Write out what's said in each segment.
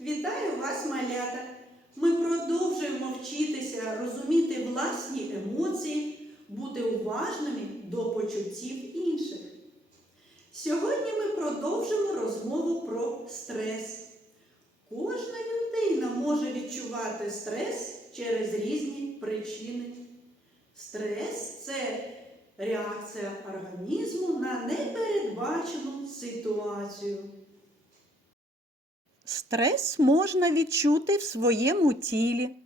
Вітаю вас, малята! Ми продовжуємо вчитися розуміти власні емоції, бути уважними до почуттів інших. Сьогодні ми продовжимо розмову про стрес. Кожна людина може відчувати стрес через різні причини. Стрес це реакція організму на непередбачену ситуацію. Стрес можна відчути в своєму тілі,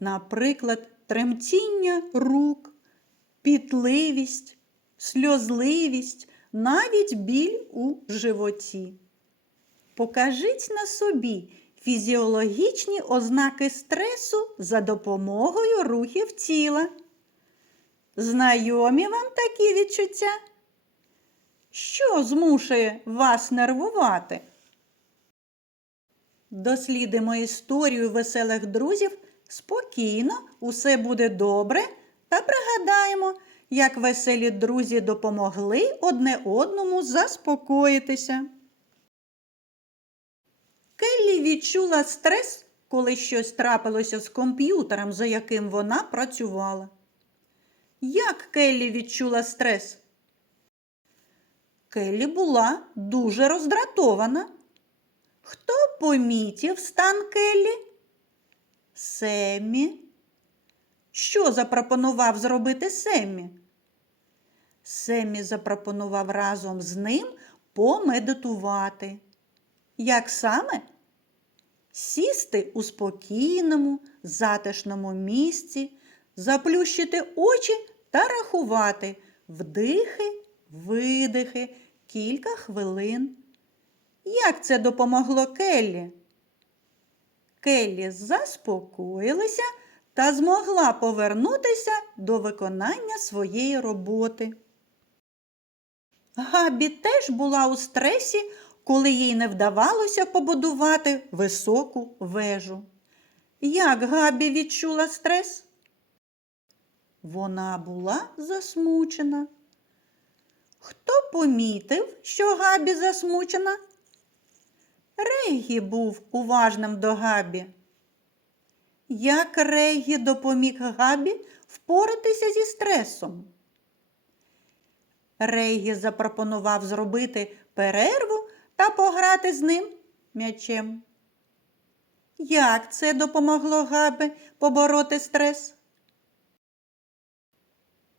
наприклад, тремтіння рук, пітливість, сльозливість, навіть біль у животі. Покажіть на собі фізіологічні ознаки стресу за допомогою рухів тіла. Знайомі вам такі відчуття? Що змушує вас нервувати? Дослідимо історію веселих друзів спокійно, усе буде добре та пригадаємо, як веселі друзі допомогли одне одному заспокоїтися. Келлі відчула стрес, коли щось трапилося з комп'ютером, за яким вона працювала. Як Келлі відчула стрес? Келлі була дуже роздратована. Хто помітив стан Келлі? Семмі. Що запропонував зробити Семмі? Семмі запропонував разом з ним помедитувати. Як саме? Сісти у спокійному, затишному місці, заплющити очі та рахувати вдихи, видихи кілька хвилин. Як це допомогло Келлі? Келлі заспокоїлася та змогла повернутися до виконання своєї роботи. Габі теж була у стресі, коли їй не вдавалося побудувати високу вежу. Як Габі відчула стрес? Вона була засмучена. Хто помітив, що Габі засмучена? Регі був уважним до Габі. Як Регі допоміг Габі впоратися зі стресом? Регі запропонував зробити перерву та пограти з ним м'ячем. Як це допомогло Габі побороти стрес?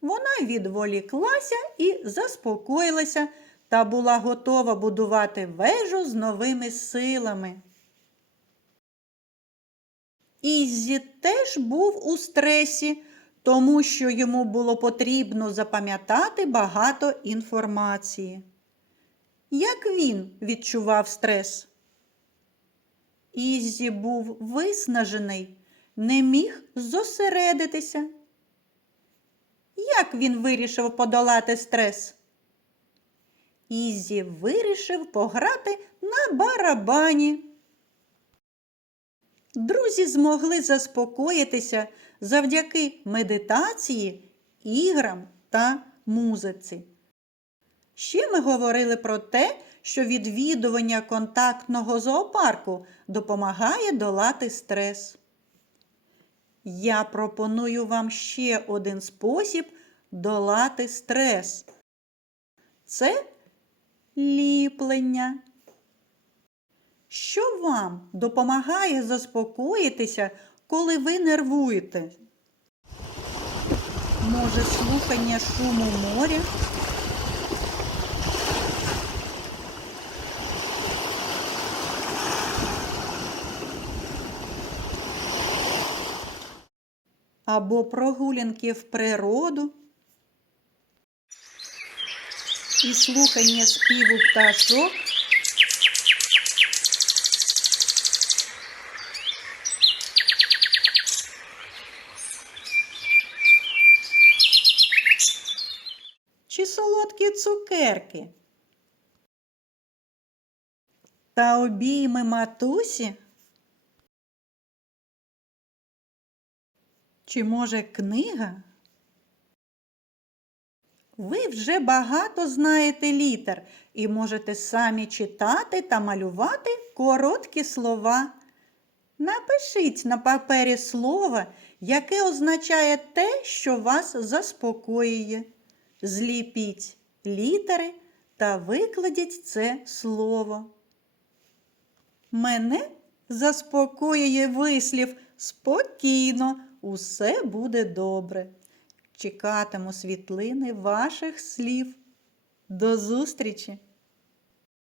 Вона відволіклася і заспокоїлася та була готова будувати вежу з новими силами. Іззі теж був у стресі, тому що йому було потрібно запам'ятати багато інформації. Як він відчував стрес? Іззі був виснажений, не міг зосередитися. Як він вирішив подолати стрес? Іззі вирішив пограти на барабані. Друзі змогли заспокоїтися завдяки медитації, іграм та музиці. Ще ми говорили про те, що відвідування контактного зоопарку допомагає долати стрес. Я пропоную вам ще один спосіб долати стрес. Це ліплення. Що вам допомагає заспокоїтися, коли ви нервуєте? Може, слухання шуму моря? Або прогулянки в природу? І слухання співу пташок? Чи солодкі цукерки? Та обійми матусі? Чи може книга? Ви вже багато знаєте літер і можете самі читати та малювати короткі слова. Напишіть на папері слово, яке означає те, що вас заспокоює. Зліпіть літери та викладіть це слово. Мене заспокоює вислів спокійно, усе буде добре. Чекатиму світлини ваших слів. До зустрічі!